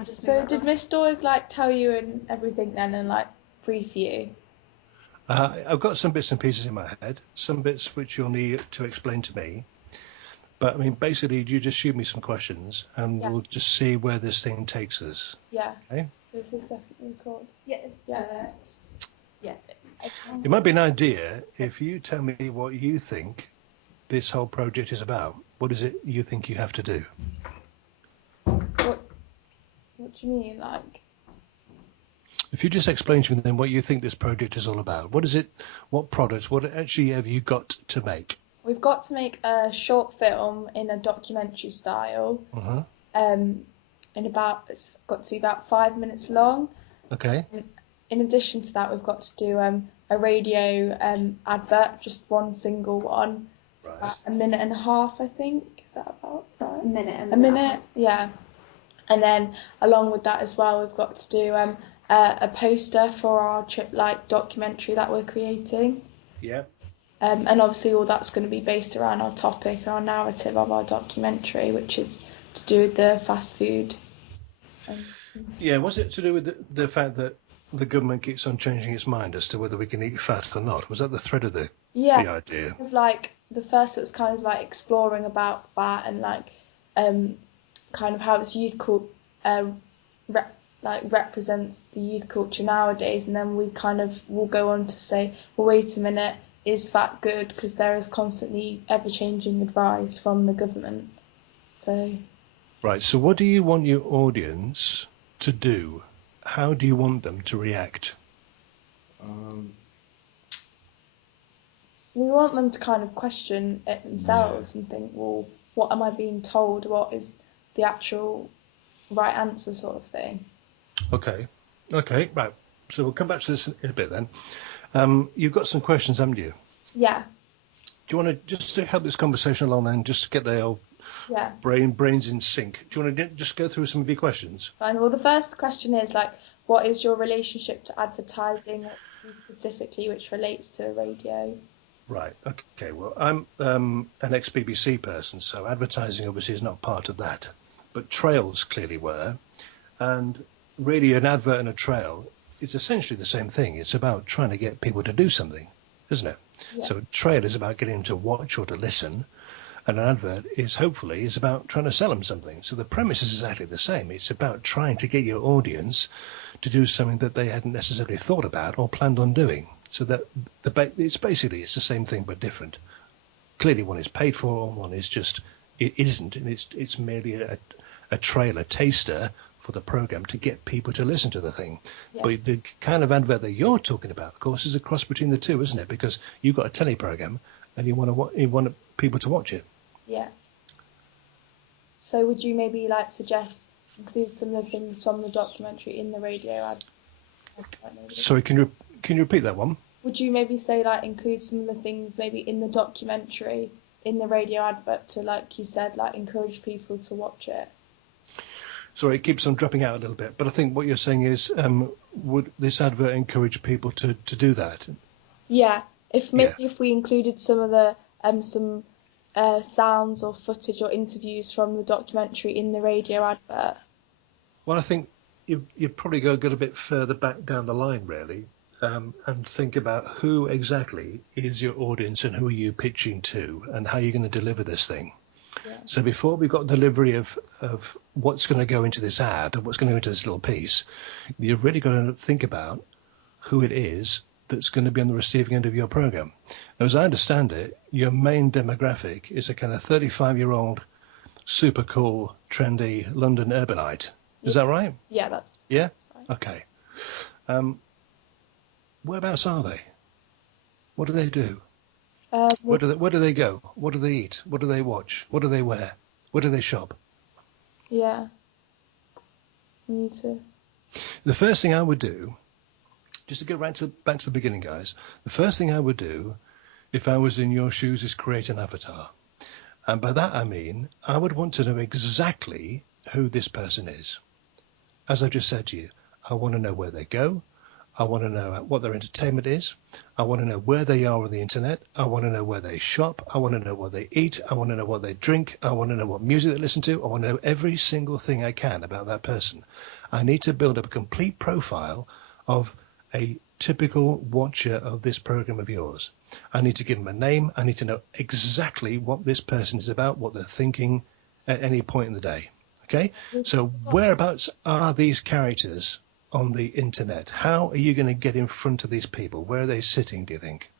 I just So did Miss Doig tell you and everything then and brief you? I've got some bits and pieces in my head, some bits which you'll need to explain to me. But I mean, basically, you just shoot me some questions, and we'll just see where this thing takes us. Yeah. Okay. So this is definitely recorded. Yes. Yeah. It might be an idea if you tell me what you think this whole project is about. What is it you think you have to do? What do you mean, If you just explain to me then what you think this project is all about. What is it? What products? What actually have you got to make? We've got to make a short film in a documentary style. It's got to be about 5 minutes long. Okay. In addition to that, we've got to do a radio advert, just one single one. Right. About a minute and a half, I think. Is that about right? A minute, yeah. And then along with that as well, we've got to do a poster for our documentary that we're creating. Yeah. And obviously all that's going to be based around our topic, our narrative of our documentary, which is to do with the fast food. Yeah, was it to do with the fact that the government keeps on changing its mind as to whether we can eat fat or not? Was that the thread of the idea? The first it was kind of exploring about fat and kind of how this youth represents the youth culture nowadays, and then we kind of will go on to say, well, wait a minute, is fat good? Because there is constantly ever-changing advice from the government. So. Right. So what do you want your audience to do? How do you want them to react? We want them to kind of question it themselves and think, well, what am I being told? What is the actual right answer, sort of thing? Okay, right. So we'll come back to this in a bit then. You've got some questions, haven't you? Yeah. Do you want to, just to help this conversation along then, just to get the old brains in sync, do you want to just go through some of your questions? Fine. Well, the first question is, what is your relationship to advertising specifically, which relates to radio? Right, okay. Well, I'm an ex-BBC person, so advertising obviously is not part of that. But trails clearly were. And really an advert and a trail is essentially the same thing. It's about trying to get people to do something, isn't it? Yeah. So a trail is about getting them to watch or to listen, and an advert is about trying to sell them something. So the premise is exactly the same. It's about trying to get your audience to do something that they hadn't necessarily thought about or planned on doing. So that it's the same thing but different. Clearly one is paid for and one is just, it isn't, and it's merely a trail, a taster for the program to get people to listen to the thing. Yeah. But the kind of advert that you're talking about, of course, is a cross between the two, isn't it? Because you've got a telly program and you want people to watch it. Yeah. So would you maybe suggest include some of the things from the documentary in the radio ad? Sorry, can you repeat that one? Would you maybe say include some of the things maybe in the documentary in the radio advert to, like you said, encourage people to watch it? Sorry, it keeps on dropping out a little bit, but I think what you're saying is, would this advert encourage people to do that? Yeah, if we included some of the sounds or footage or interviews from the documentary in the radio advert. Well, I think you'd probably go a bit further back down the line, really, and think about who exactly is your audience and who are you pitching to and how you're going to deliver this thing. Yeah. So before we've got delivery of what's going to go into this ad and what's going to go into this little piece, you've really got to think about who it is that's going to be on the receiving end of your program. Now, as I understand it, your main demographic is a kind of 35-year-old, super cool, trendy London urbanite. Is that right? Yeah, that's right. Okay. Whereabouts are they? What do they do? Where do they go? What do they eat? What do they watch? What do they wear? Where do they shop? Yeah. Me too. The first thing I would do, just to go back to the beginning, guys, the first thing I would do if I was in your shoes is create an avatar. And by that I mean I would want to know exactly who this person is. As I just said to you, I want to know where they go. I want to know what their entertainment is. I want to know where they are on the internet. I want to know where they shop. I want to know what they eat. I want to know what they drink. I want to know what music they listen to. I want to know every single thing I can about that person. I need to build up a complete profile of a typical watcher of this program of yours. I need to give them a name. I need to know exactly what this person is about, what they're thinking at any point in the day. Okay? So whereabouts are these characters on the internet? How are you going to get in front of these people? Where are they sitting, do you think?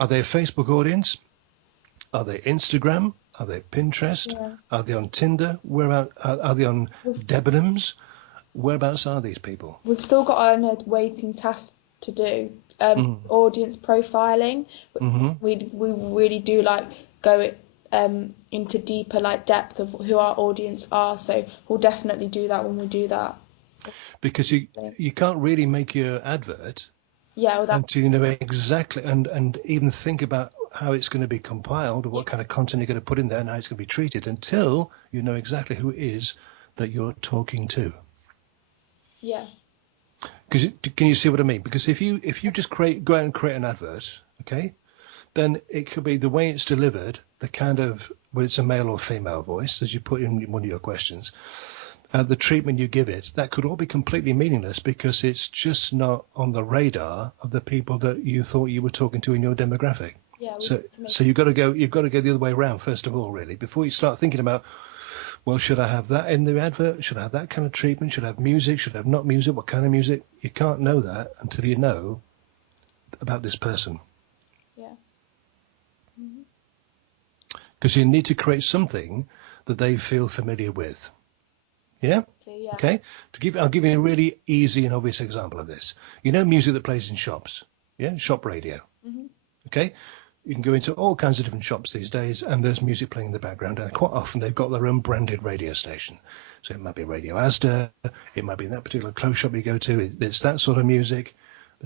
Are they a Facebook audience? Are they Instagram? Are they Pinterest? Yeah. Are they on Tinder? Whereabouts are they on Debenhams? Whereabouts are these people? We've still got our waiting task to do, audience profiling. We really do like go into deeper depth of who our audience are. So we'll definitely do that when we do that. Because you can't really make your advert until you know exactly and even think about how it's going to be compiled, or what kind of content you're going to put in there, and how it's going to be treated, until you know exactly who it is that you're talking to. Yeah. Because can you see what I mean? Because if you just go out and create an advert, okay, then it could be the way it's delivered, the kind of whether it's a male or female voice, as you put in one of your questions, the treatment you give it, that could all be completely meaningless because it's just not on the radar of the people that you thought you were talking to in your demographic. Yeah. So you've got to go the other way around first of all, really, before you start thinking about, well, should I have that in the advert? Should I have that kind of treatment? Should I have music? Should I have not music? What kind of music? You can't know that until you know about this person. Yeah. Because you need to create something that they feel familiar with. Yeah? Okay. Yeah. Okay? I'll give you a really easy and obvious example of this. You know music that plays in shops? Yeah? Shop radio. Okay? You can go into all kinds of different shops these days, and there's music playing in the background, and quite often they've got their own branded radio station. So it might be Radio Asda, it might be in that particular clothes shop you go to, it's that sort of music.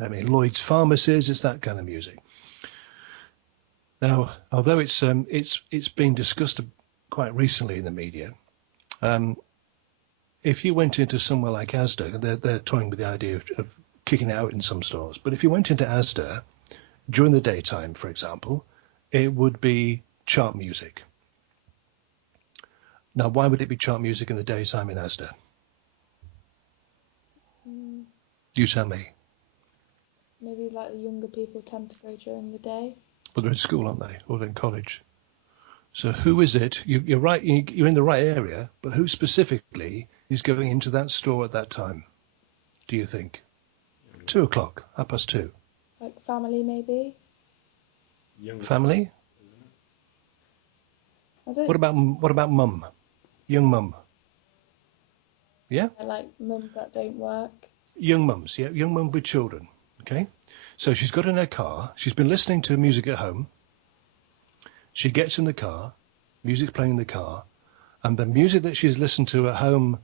I mean, Lloyd's Pharmacies, it's that kind of music. Now, although it's been discussed quite recently in the media, if you went into somewhere like Asda, they're toying with the idea of kicking it out in some stores, but if you went into Asda during the daytime, for example, it would be chart music. Now, why would it be chart music in the daytime in Asda? You tell me. Maybe the younger people tend to go during the day. Well, they're in school, aren't they? Or they're in college. So who is it? You're right. You're in the right area, but who specifically is going into that store at that time? Do you think? 2:00, 2:30. Like family, maybe. Family? I don't. What about mum? Young mum. Yeah? Like mums that don't work. Young mums, yeah, young mum with children. Okay? So she's got in her car, she's been listening to music at home. She gets in the car, music's playing in the car, and the music that she's listened to at home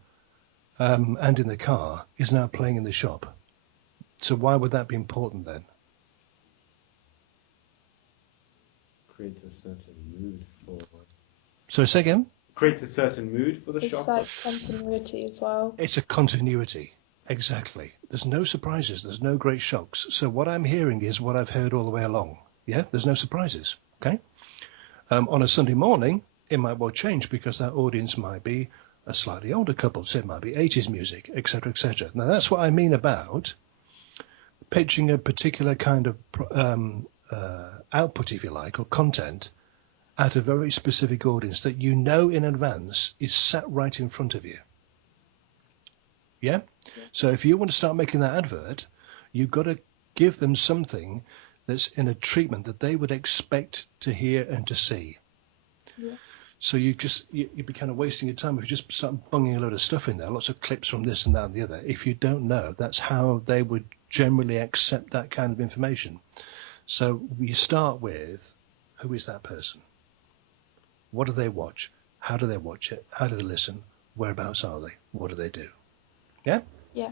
and in the car is now playing in the shop. So why would that be important then? Creates a certain mood for. So say again? Creates a certain mood for the shop. It's like continuity as well. It's a continuity. Exactly. There's no surprises. There's no great shocks. So what I'm hearing is what I've heard all the way along. Yeah? There's no surprises. Okay? On a Sunday morning, it might well change because that audience might be a slightly older couple. So it might be 80s music, etc., etc. Now, that's what I mean about pitching a particular kind of output, if you like, or content at a very specific audience that you know in advance is sat right in front of you. Yeah? So if you want to start making that advert, you've got to give them something that's in a treatment that they would expect to hear and to see. Yeah. So you'd be kind of wasting your time if you just start bunging a load of stuff in there, lots of clips from this and that and the other. If you don't know, that's how they would generally accept that kind of information. So you start with, who is that person? What do they watch? How do they watch it? How do they listen? Whereabouts are they? What do they do? Yeah? Yeah.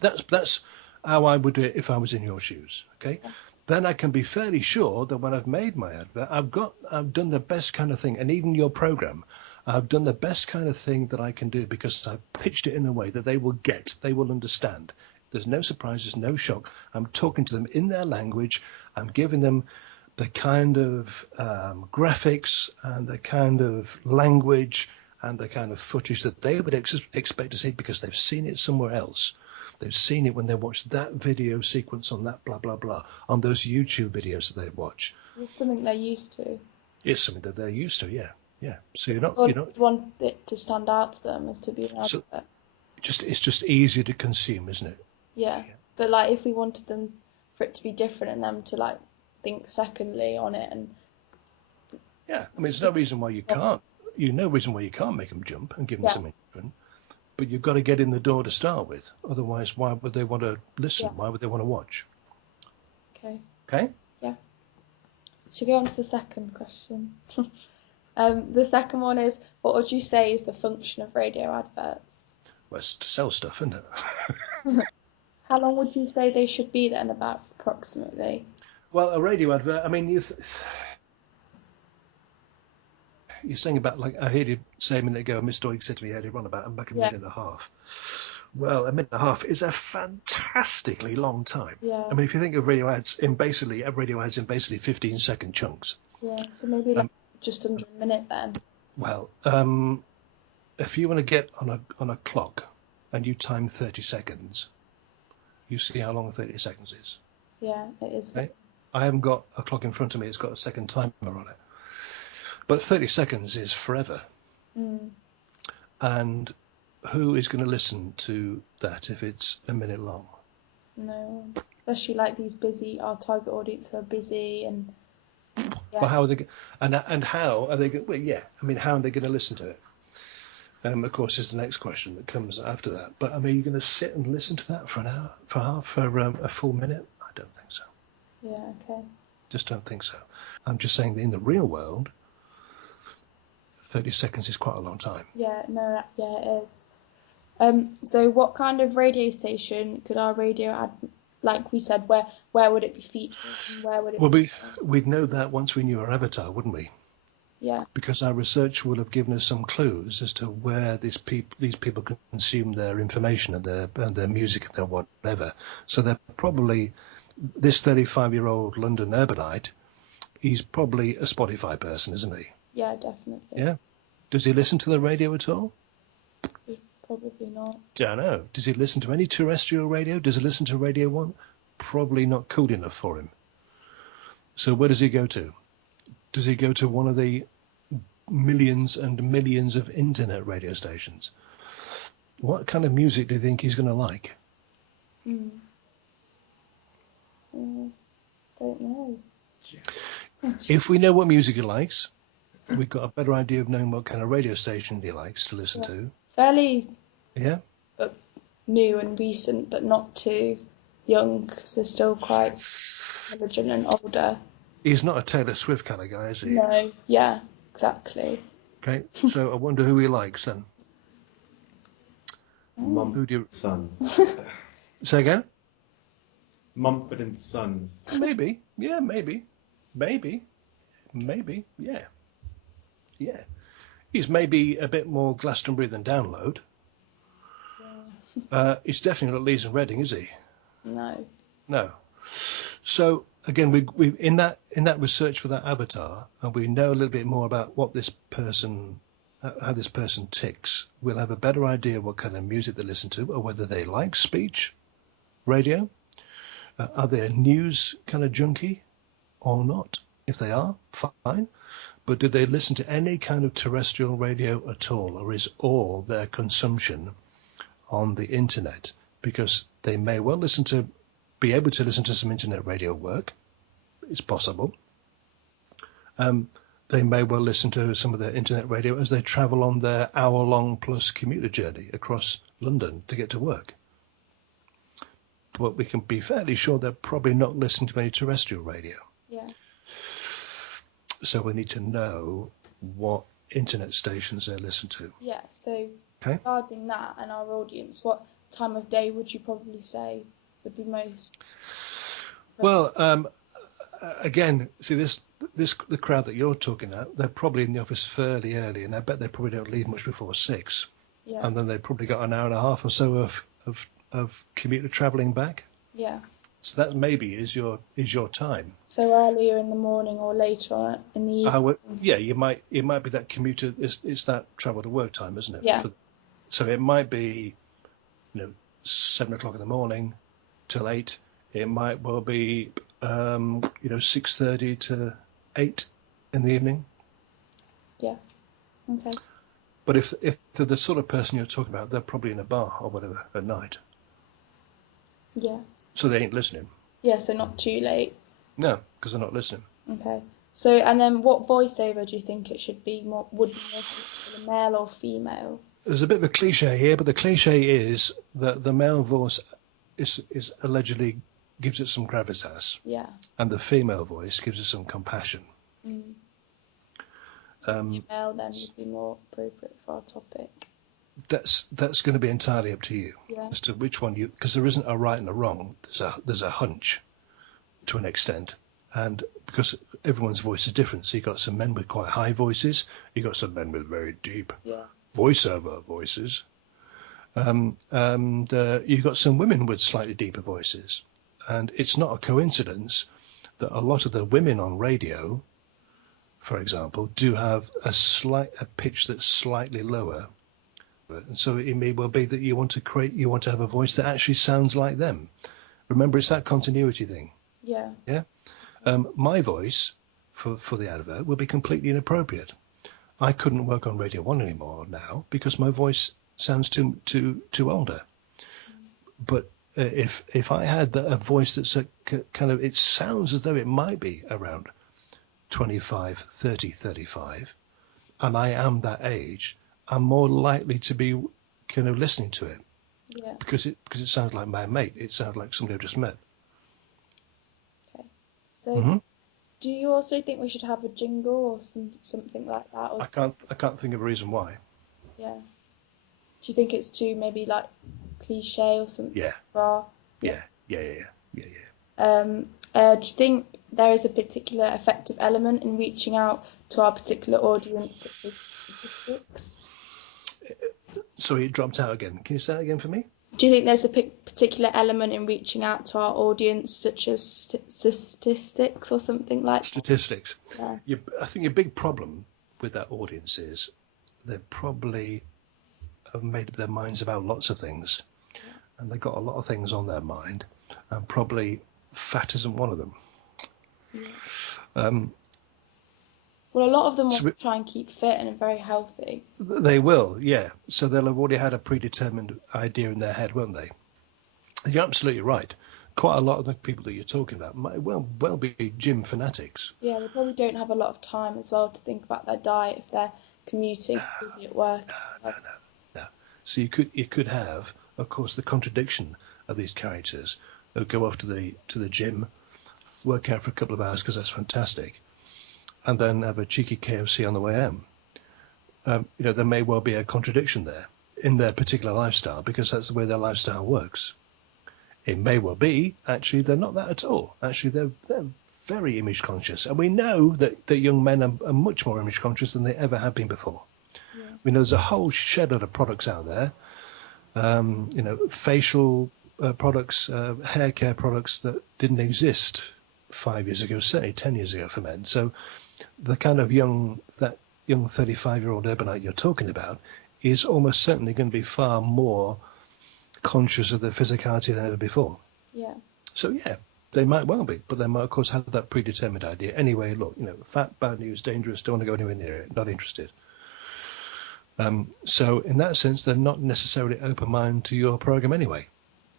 That's how I would do it if I was in your shoes. Okay? Yeah. Then I can be fairly sure that when I've made my advert, I've done the best kind of thing. And even your program, I've done the best kind of thing that I can do because I've pitched it in a way that they will get, they will understand. There's no surprises, no shock. I'm talking to them in their language. I'm giving them the kind of graphics and the kind of language and the kind of footage that they would expect to see because they've seen it somewhere else. They've seen it when they watch that video sequence on that blah, blah, blah, on those YouTube videos that they watch. It's something they're used to. It's something that they're used to, yeah. Yeah. So You want it to stand out to them is to be an advert. It's just easier to consume, isn't it? Yeah. But like if we wanted them for it to be different and them to like think secondly on it and yeah, I mean there's no reason why you can't. No reason why you can't make them jump and give them something different. But you've got to get in the door to start with. Otherwise, why would they want to listen? Yeah. Why would they want to watch? Okay. Okay? Yeah. Should we go on to the second question? The second one is, what would you say is the function of radio adverts? Well, it's to sell stuff, isn't it? How long would you say they should be then, about approximately? Well, a radio advert, I mean, you're saying about, like, I heard you say a minute ago, Miss Doig said to me earlier on about a minute and a half. Well, a minute and a half is a fantastically long time. Yeah. I mean, if you think of radio ads in basically 15-second chunks. Yeah, so maybe like just under a minute then. Well, if you want to get on a clock and you time 30 seconds, you see how long 30 seconds is. Yeah, it is. Okay? I haven't got a clock in front of me. It's got a second timer on it. But 30 seconds is forever. Mm. And who is going to listen to that if it's a minute long? No, especially like our target audience are busy and. Yeah. Well, how are they? And how are they? Well, yeah. I mean, how are they going to listen to it? Of course, is the next question that comes after that. But I mean, you're going to sit and listen to that for an hour, for a full minute? I don't think so. Yeah. Okay. Just don't think so. I'm just saying that in the real world, 30 seconds is quite a long time. Yeah. No. Yeah, it is. So, what kind of radio station could our radio ad? Like we said, where would it be featured? And where would it? Well, we'd know that once we knew our avatar, wouldn't we? Yeah. Because our research will have given us some clues as to where these people consume their information and their music and their whatever. So they're probably, this 35-year-old London urbanite, he's probably a Spotify person, isn't he? Yeah, definitely. Yeah. Does he listen to the radio at all? Probably not. Don't know. Does he listen to any terrestrial radio? Does he listen to Radio 1? Probably not cool enough for him. So where does he go to? Does he go to one of the millions and millions of internet radio stations? What kind of music do you think he's going to like? Don't know. If we know what music he likes, we've got a better idea of knowing what kind of radio station he likes to listen to. Fairly Yeah. new and recent, but not too young because they're still quite intelligent and older. He's not a Taylor Swift kind of guy, is he? No, yeah, exactly. Okay, so I wonder who he likes then. Mumford & Sons. Say again? Mumford & Sons. Maybe. Yeah, maybe. Maybe. Yeah. Yeah. He's maybe a bit more Glastonbury than Download. Yeah. He's definitely not Leeds and Reading, is he? No. No. So again, we in that research for that avatar, and we know a little bit more about what this person, how this person ticks. We'll have a better idea what kind of music they listen to, or whether they like speech, radio. Are they a news kind of junkie, or not? If they are, fine. But do they listen to any kind of terrestrial radio at all, or is all their consumption on the internet? Because they may well be able to listen to some internet radio work. It's possible. They may well listen to some of their internet radio as they travel on their hour-long plus commuter journey across London to get to work. But we can be fairly sure they're probably not listening to any terrestrial radio. Yeah. So we need to know what internet stations they listen to. Yeah, so Okay. regarding that and our audience, what time of day would you probably say would be most... Well, again, see the crowd that you're talking about, they're probably in the office fairly early, and I bet they probably don't leave much before 6. Yeah. And then they've probably got an hour and a half or so of commuter travelling back. Yeah. So that maybe is your time. So earlier in the morning or later on in the evening. Yeah, it might be that commuter. It's that travel to work time, isn't it? Yeah. So it might be, 7 o'clock in the morning till 8. It might well be 6:30 to 8 in the evening. Yeah. Okay. But if they're the sort of person you're talking about, they're probably in a bar or whatever at night. Yeah. So they ain't listening. Yeah, so not too late. No, because they're not listening. Okay. So, and then what voiceover do you think it should be would be more for the male or female? There's a bit of a cliche here, but the cliche is that the male voice is allegedly gives it some gravitas. Yeah. And the female voice gives it some compassion. Mm. So female then would be more appropriate for our topic. That's going to be entirely up to you as to which one because there isn't a right and a wrong. There's a hunch to an extent, and because everyone's voice is different. So you've got some men with quite high voices, you've got some men with very deep voiceover voices, and you've got some women with slightly deeper voices. And it's not a coincidence that a lot of the women on radio, for example, do have a pitch that's slightly lower. And so it may well be that you want to have a voice that actually sounds like them. Remember, it's that continuity thing. Yeah. Yeah. My voice for the advert will be completely inappropriate. I couldn't work on Radio 1 anymore now because my voice sounds too older. But if I had a voice that's it sounds as though it might be around 25, 30, 35, and I am that age, I'm more likely to be listening to it. Yeah. Because it sounds like my mate. It sounds like somebody I've just met. Okay. So, do you also think we should have a jingle or something like that? Or I can't think of a reason why. Yeah. Do you think it's too maybe like cliche or something? Yeah. Raw? Yeah. Do you think there is a particular effective element in reaching out to our particular audience, such as statistics? Sorry, it dropped out again. Can you say that again for me? Do you think there's a particular element in reaching out to our audience, such as statistics or something like that? Statistics. Yeah. I think a big problem with that audience is they probably have made up their minds about lots of things. And they've got a lot of things on their mind. And probably fat isn't one of them. Yeah. Well, a lot of them will try and keep fit and are very healthy. They will, yeah. So they'll have already had a predetermined idea in their head, won't they? You're absolutely right. Quite a lot of the people that you're talking about might well be gym fanatics. Yeah, they probably don't have a lot of time as well to think about their diet if they're commuting, busy at work. No. So you could have, of course, the contradiction of these characters who go off to the gym, work out for a couple of hours because that's fantastic, and then have a cheeky KFC on the way home. There may well be a contradiction there in their particular lifestyle because that's the way their lifestyle works. It may well be, actually, they're not that at all. Actually, they're very image conscious. And we know that young men are much more image conscious than they ever have been before. Yeah. We know there's a whole shed load of products out there, facial products, hair care products that didn't exist 5 years ago, certainly 10 years ago for men. So the kind of young 35-year-old urbanite you're talking about is almost certainly going to be far more conscious of their physicality than ever before. Yeah. So yeah, they might well be, but they might of course have that predetermined idea. Anyway, look, fat, bad news, dangerous, don't want to go anywhere near it, not interested. So in that sense, they're not necessarily open-minded to your program anyway.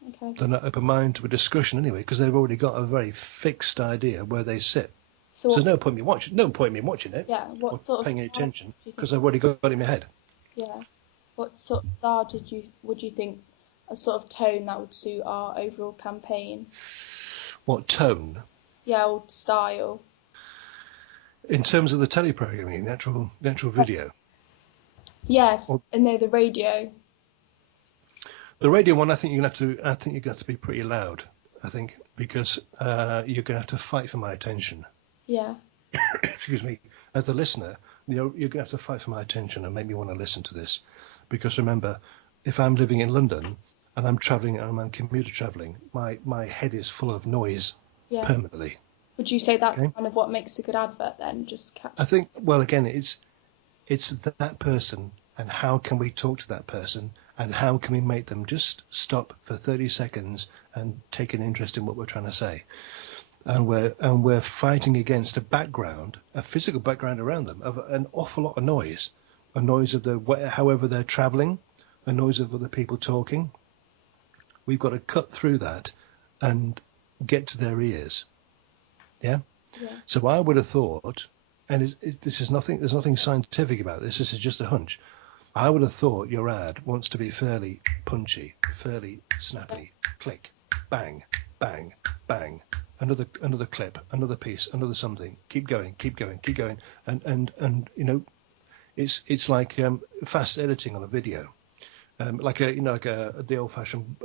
Okay. They're not open-minded to a discussion anyway, because they've already got a very fixed idea where they sit. So there's no point in me watching it. Yeah. What sort of paying any attention because I've already got it in my head. Yeah. What sort of style would you think a sort of tone that would suit our overall campaign? What tone? Yeah, or style. In terms of the teleprogramming, the actual video. Yes, and no, the radio. The radio one, I think you're going to have to be pretty loud. I think, because you're going to have to fight for my attention. Yeah. Excuse me. As the listener, you're going to have to fight for my attention and make me want to listen to this. Because remember, if I'm living in London and I'm travelling and I'm commuter travelling, my head is full of noise Yeah. permanently. Would you say that's Okay. kind of what makes a good advert then? Just catch. I think, well, again, it's that person, and how can we talk to that person, and how can we make them just stop for 30 seconds and take an interest in what we're trying to say. And we're fighting against a physical background around them of an awful lot of noise, a noise of however they're travelling, a noise of other people talking. We've got to cut through that and get to their ears. Yeah. Yeah. So I would have thought, and there's nothing scientific about this. This is just a hunch. I would have thought your ad wants to be fairly punchy, fairly snappy. Click, bang, bang, bang. Another clip, another piece, another something. Keep going, keep going, keep going. And it's like fast editing on a video. Like the old-fashioned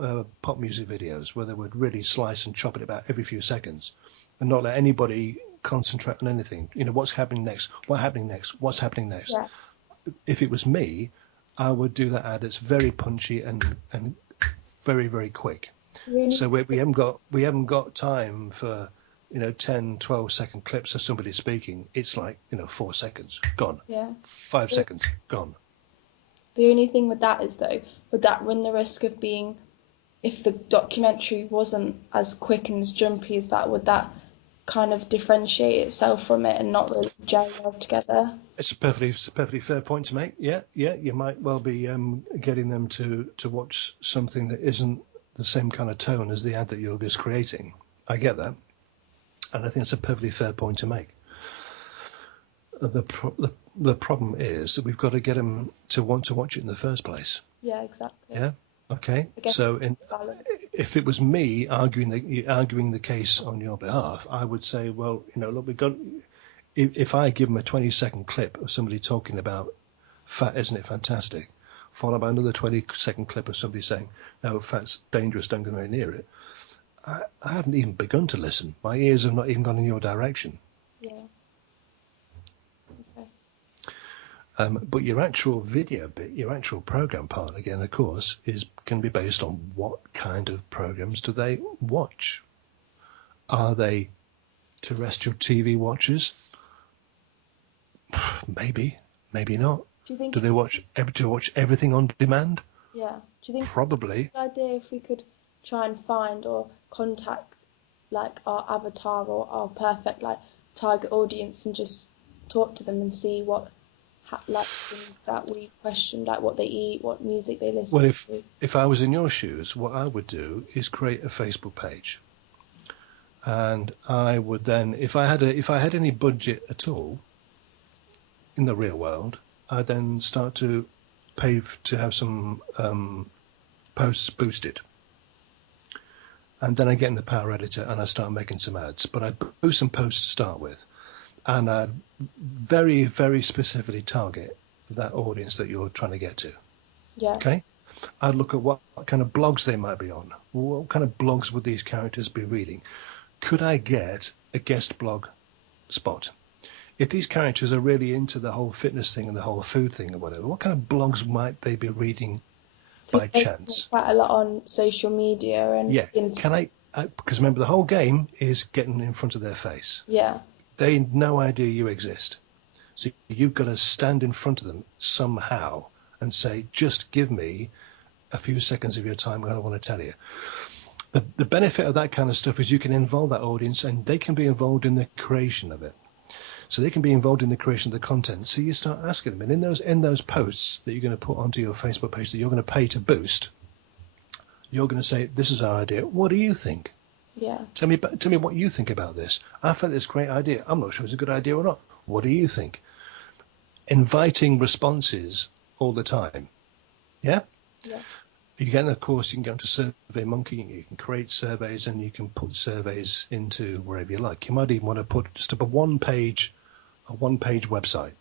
pop music videos where they would really slice and chop it about every few seconds, and not let anybody concentrate on anything. What's happening next? What's happening next? What's happening next? Yeah. If it was me, I would do that ad. It's very punchy and very, very quick. Really? So we haven't got time for 10, 12-second clips of somebody speaking. It's like 4 seconds gone. Yeah. 5 seconds gone. The only thing with that is, though, would that run the risk of being, if the documentary wasn't as quick and as jumpy as that, would that kind of differentiate itself from it and not really gel well together? It's a perfectly fair point to make. Yeah. You might well be getting them to watch something that isn't the same kind of tone as the ad that you're just creating. I get that, and I think it's a perfectly fair point to make. The problem is that we've got to get them to want to watch it in the first place. Yeah, exactly. Yeah. Okay. I guess So it's balance. if it was me arguing the case on your behalf, I would say, well, look, we got. If I give them a 20-second clip of somebody talking about fat, isn't it fantastic, followed by another 20-second clip of somebody saying, no, fat's dangerous, don't go anywhere near it, I haven't even begun to listen. My ears have not even gone in your direction. Yeah. Okay. But your actual video bit, your actual program part, again, of course, can be based on what kind of programs do they watch. Are they terrestrial TV watchers? Maybe not. Do you think? Do they watch everything on demand? Yeah. Do you think? Probably. It's a good idea if we could try and find or contact like our avatar or our perfect like target audience and just talk to them and see what things that we question, like what they eat, what music they listen Well, to. if I was in your shoes, what I would do is create a Facebook page, and I would then, if I had any budget at all in the real world, I'd then start to pay to have some posts boosted. And then I get in the Power Editor and I start making some ads. But I boost some posts to start with, and I very, very specifically target that audience that you're trying to get to. Yeah. Okay? I'd look at what kind of blogs they might be on. What kind of blogs would these characters be reading? Could I get a guest blog spot? If these characters are really into the whole fitness thing and the whole food thing or whatever, what kind of blogs might they be reading So by you chance? quite a lot on social media and Yeah. internet. Can I? Because remember, the whole game is getting in front of their face. Yeah. They have no idea you exist. So you've got to stand in front of them somehow and say, just give me a few seconds of your time, I want to tell you. The benefit of that kind of stuff is you can involve that audience and they can be involved in the creation of it. So they can be involved in the creation of the content. So you start asking them, and in those posts that you're going to put onto your Facebook page that you're going to pay to boost, you're going to say, this is our idea. What do you think? Yeah. Tell me what you think about this. I found this great idea. I'm not sure it's a good idea or not. What do you think? Inviting responses all the time. Yeah? Yeah. Again, of course, you can go into SurveyMonkey, you can create surveys, and you can put surveys into wherever you like. You might even want to put just a one-page website.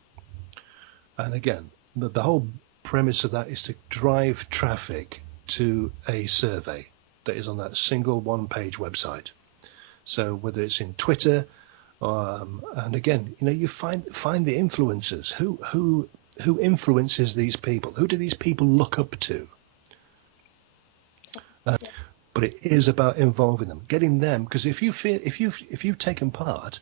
And again, the whole premise of that is to drive traffic to a survey, that is on that single one-page website. So whether it's in Twitter, and again, you find the influencers. Who influences these people? Who do these people look up to? But it is about involving them, getting them. Because if you've taken part,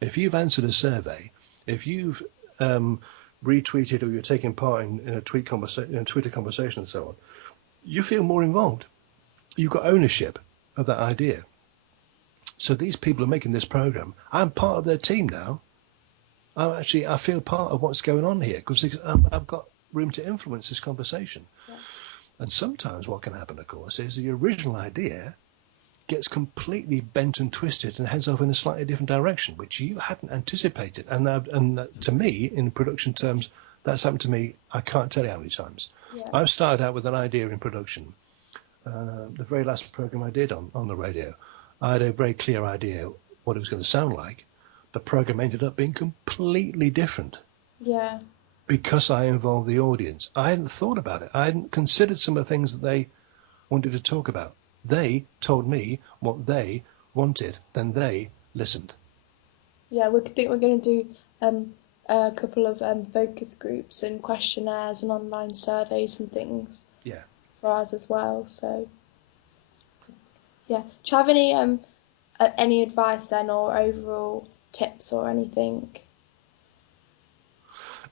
if you've answered a survey, if you've retweeted or you're taking part in a Twitter conversation and so on, you feel more involved. You've got ownership of that idea. So these people are making this program. I'm part of their team now. I feel part of what's going on here because I've got room to influence this conversation. Yeah. And sometimes what can happen, of course, is the original idea gets completely bent and twisted and heads off in a slightly different direction, which you hadn't anticipated. And to me, in production terms, that's happened to me, I can't tell you how many times. Yeah. I've started out with an idea in production. The very last program I did on the radio, I had a very clear idea what it was going to sound like. The program ended up being completely different. Yeah. Because I involved the audience. I hadn't thought about it. I hadn't considered some of the things that they wanted to talk about. They told me what they wanted, then they listened. Yeah, we think we're going to do a couple of focus groups and questionnaires and online surveys and things. Yeah. For us as well. So, yeah. Do you have any advice then, or overall tips or anything?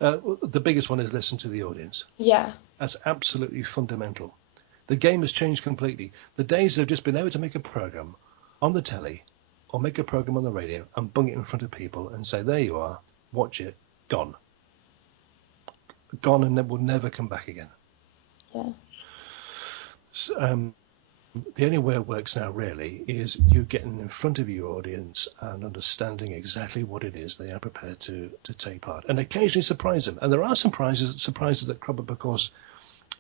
The biggest one is listen to the audience. Yeah. That's absolutely fundamental. The game has changed completely. The days of just being able to make a program on the telly or make a program on the radio and bung it in front of people and say, there you are, watch it, gone. Gone, and it will never come back again. Yeah. So, the only way it works now really is you getting in front of your audience and understanding exactly what it is they are prepared to take part, and occasionally surprise them. And there are surprises that crop up, of course,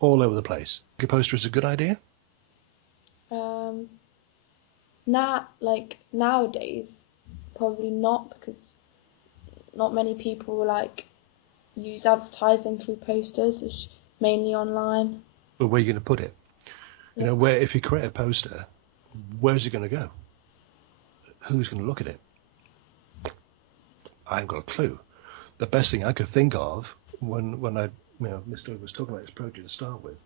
all over the place. A poster is a good idea. Nowadays, probably not, because not many people use advertising through posters. It's mainly online. But where are you going to put it? You know, where if you create a poster, where's it going to go? Who's going to look at it? I haven't got a clue. The best thing I could think of when Mr. was talking about his project to start with,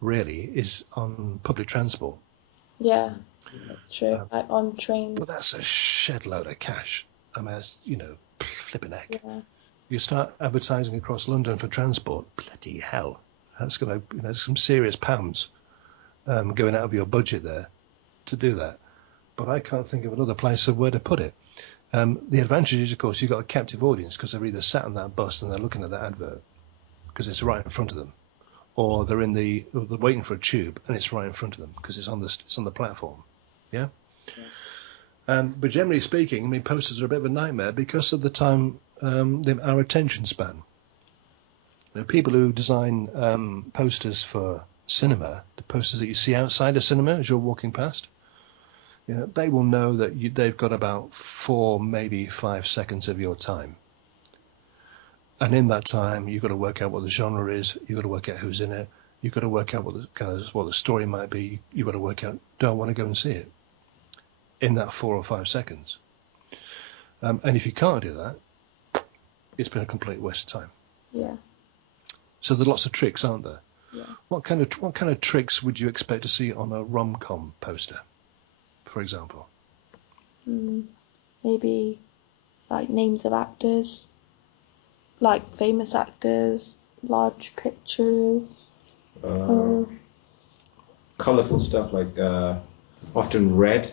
really, is on public transport. Yeah, that's true. On trains. But that's a shed load of cash. I mean, that's, flipping heck. Yeah. You start advertising across London for transport, bloody hell. That's going to, some serious pounds going out of your budget there to do that. But I can't think of another place of where to put it. The advantage is, of course, you've got a captive audience because they're either sat on that bus and they're looking at that advert because it's right in front of them, or they're they're waiting for a tube and it's right in front of them because it's on the platform. Yeah. But generally speaking, I mean, posters are a bit of a nightmare because of the time, our attention span. People who design posters for cinema, the posters that you see outside a cinema as you're walking past, they will know that they've got about 4, maybe 5 seconds of your time. And in that time, you've got to work out what the genre is. You've got to work out who's in it. You've got to work out what the story might be. You've got to work out, do I want to go and see it in that 4 or 5 seconds? And if you can't do that, it's been a complete waste of time. Yeah. So there are lots of tricks, aren't there? Yeah. What kind of tricks would you expect to see on a rom-com poster, for example? Maybe names of actors, famous actors, large pictures. Colourful stuff often red.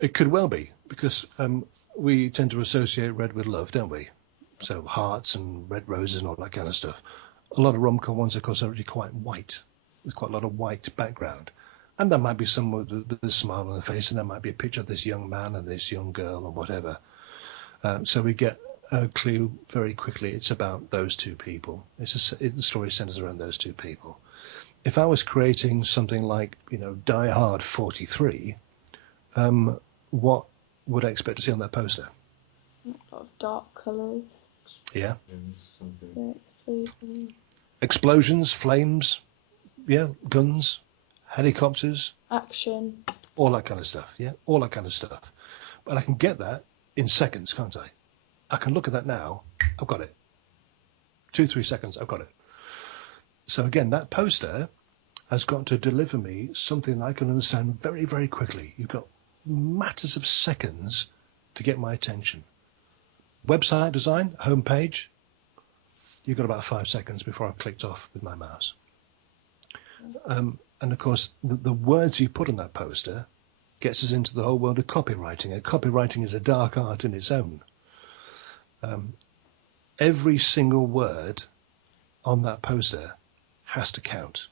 It could well be, because we tend to associate red with love, don't we? So hearts and red roses and all that kind of stuff. A lot of rom-com ones, of course, are really quite white. There's quite a lot of white background. And there might be someone with a smile on the face, and there might be a picture of this young man and this young girl or whatever. So we get a clue very quickly. It's about those two people. The story centers around those two people. If I was creating something like, Die Hard 43, what would I expect to see on that poster? A lot of dark colours. Yeah. Yeah, explosions. Explosions, flames, guns, helicopters, Action. all that kind of stuff. Yeah, all that kind of stuff. But I can get that in seconds, can't I? I can look at that now. I've got it. 2-3 seconds. I've got it. So again, that poster has got to deliver me something I can understand very, very quickly. You've got matters of seconds to get my attention. Website design, homepage, you've got about 5 seconds before I've clicked off with my mouse. And of course, the words you put on that poster gets us into the whole world of copywriting. And copywriting is a dark art in its own. Every single word on that poster has to count.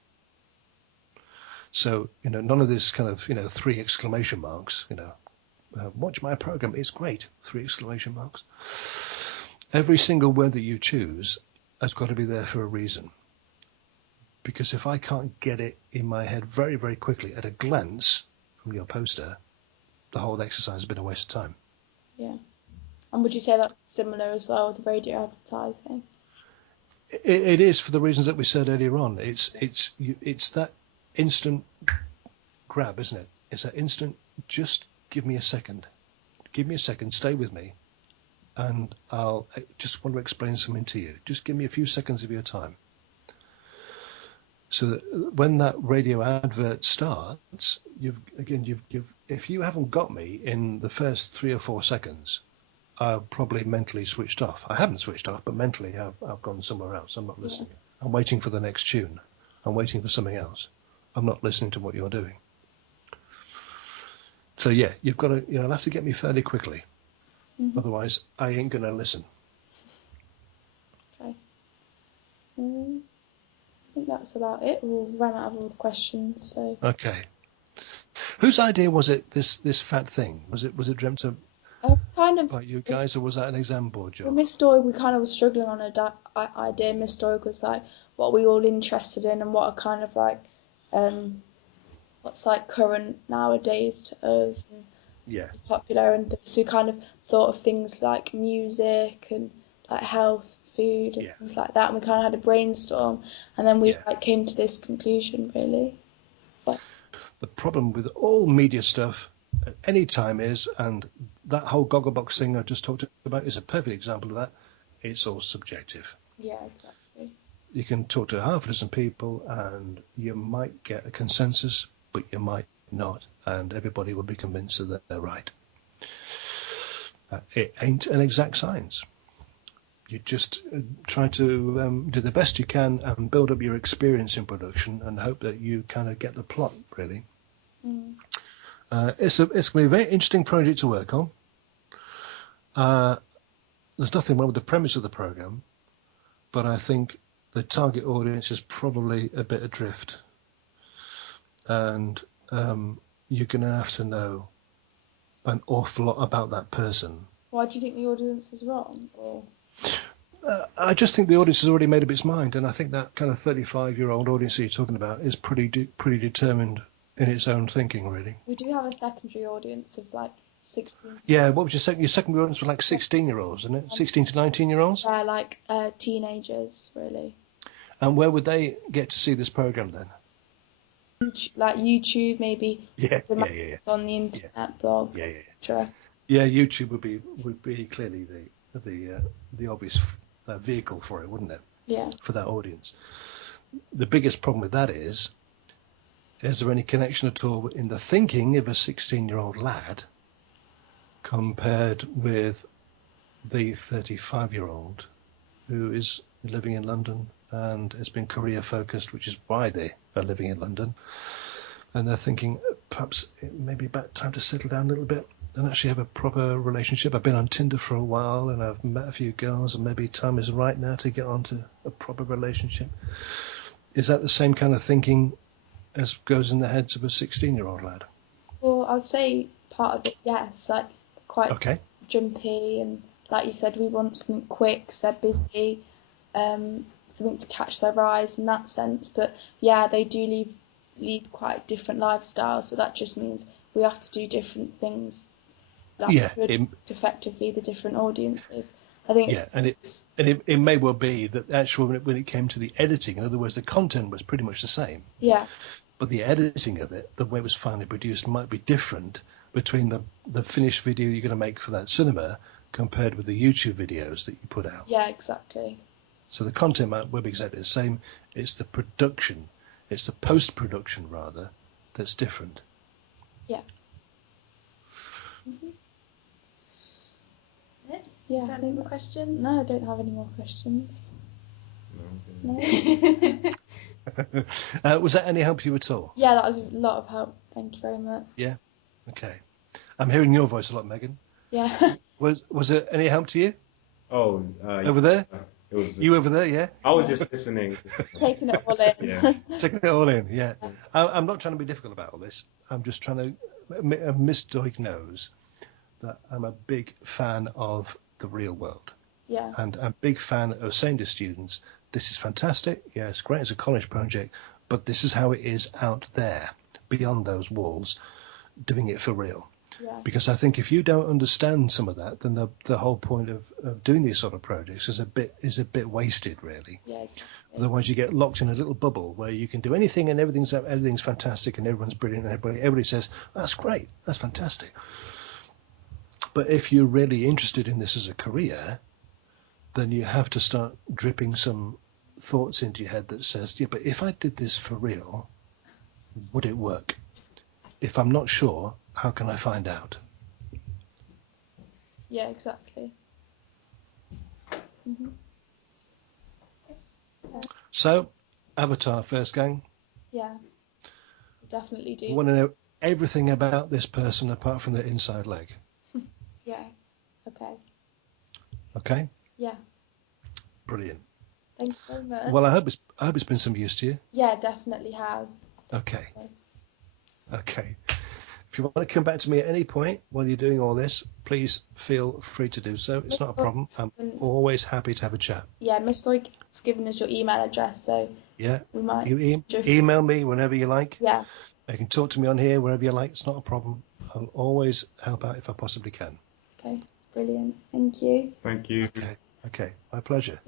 So, none of this kind of, 3 exclamation marks, watch my program, it's great, 3 exclamation marks. Every single word that you choose has got to be there for a reason. Because if I can't get it in my head very, very quickly at a glance from your poster, the whole exercise has been a waste of time. Yeah. And would you say that's similar as well with radio advertising? It is, for the reasons that we said earlier on. It's that instant grab, isn't it? It's that instant, just give me a second. Give me a second, stay with me, and I'll just want to explain something to you. Just give me a few seconds of your time. So that when that radio advert starts, if you haven't got me in the first 3 or 4 seconds, I've probably mentally switched off. I haven't switched off, but mentally I've gone somewhere else. I'm not listening. Yeah. I'm waiting for the next tune. I'm waiting for something else. I'm not listening to what you're doing. So yeah, you've got to, you'll have to get me fairly quickly. Mm-hmm. Otherwise, I ain't going to listen. Okay. I think that's about it. We'll run out of all the questions. So. Okay. Whose idea was it? This fat thing? Was it dreamt of? Kind of. By you guys, or was that an exam board job? Miss Doig, we kind of was struggling on an idea. Miss Doig was like, what are we all interested in, and what are kind of like, what's like current nowadays to us, and yeah, popular, and so we kind of thought of things like music and like health, food, and things like that, and we kind of had a brainstorm, and then we like came to this conclusion, really. But the problem with all media stuff at any time is, and that whole Gogglebox thing I just talked about is a perfect example of that, it's all subjective. Yeah, exactly. You can talk to half a dozen people and you might get a consensus, but you might not, and everybody will be convinced that they're right. It ain't an exact science. You just try to do the best you can and build up your experience in production and hope that you kind of get the plot, really. Mm. It's going to be a very interesting project to work on. There's nothing wrong with the premise of the program, but I think the target audience is probably a bit adrift. And you're going to have to know an awful lot about that person. Why do you think the audience is wrong? Or? I just think the audience has already made up its mind, and I think that kind of 35-year-old audience that you're talking about is pretty determined in its own thinking, really. We do have a secondary audience of like 16. Yeah, what was your secondary audience? Was like 16-year-olds, isn't it? 16 to 19-year-olds? Yeah, like teenagers, really. And where would they get to see this program then? Like YouTube, maybe. Yeah. On the internet blog. Yeah. Sure. Yeah, YouTube would be clearly the obvious vehicle for it, wouldn't it? Yeah. For that audience. The biggest problem with that is there any connection at all in the thinking of a 16-year-old lad compared with the 35-year-old who is living in London and has been career focused, which is why they are living in London, and they're thinking perhaps it may be about time to settle down a little bit and actually have a proper relationship. I've been on Tinder for a while and I've met a few girls, and maybe time is right now to get onto a proper relationship. Is that the same kind of thinking as goes in the heads of a 16-year-old lad? Well, I'd say part of it, yes, like quite jumpy, and like you said, we want something quick, so they're busy, something to catch their eyes in that sense. But yeah, they do lead quite different lifestyles, but that just means we have to do different things effectively the different audiences. I think it may well be that actually when it came to the editing, in other words, the content was pretty much the same. Yeah. but the editing of it, the way it was finally produced, might be different between the finished video you're going to make for that cinema compared with the YouTube videos that you put out. Yeah, exactly. So the content will be exactly the same. It's the production, it's the post-production rather, that's different. Yeah. Mm-hmm. Yeah. Got any more questions? No, I don't have any more questions. No. No. Was that any help to you at all? Yeah, that was a lot of help. Thank you very much. Yeah. Okay. I'm hearing your voice a lot, Megan. Yeah. Was it any help to you? Oh, Over there? It was. You over there? Yeah. I was just listening. Taking it all in. Yeah. Taking it all in. Yeah. I'm not trying to be difficult about all this. I'm just trying to. Miss Doig knows that I'm a big fan of the real world. Yeah. And I'm a big fan of saying to students, this is fantastic. Yeah, it's great as a college project, but this is how it is out there, beyond those walls, doing it for real. Yeah. Because I think if you don't understand some of that, then the whole point of doing these sort of projects is a bit wasted, really. Yeah. Exactly. Otherwise, you get locked in a little bubble where you can do anything and everything's fantastic and everyone's brilliant and everybody says, that's great, that's fantastic. But if you're really interested in this as a career, then you have to start dripping some thoughts into your head that says, yeah, but if I did this for real, would it work? If I'm not sure, how can I find out? Yeah, exactly. Mm-hmm. So, Avatar first gang, Yeah. Definitely do. you want to know everything about this person apart from their inside leg. Yeah. Okay. Okay? Yeah. Brilliant. Thank you very much. Well, I hope it's been some use to you. Yeah, definitely has. Okay. Okay. If you want to come back to me at any point while you're doing all this, please feel free to do so. It's not a problem. I'm always happy to have a chat. Yeah, Miss Doig's given us your email address, so Yeah. we might. You email me whenever you like. Yeah. You can talk to me on here wherever you like. It's not a problem. I'll always help out if I possibly can. Okay. Brilliant. Thank you. Thank you. Okay. My pleasure.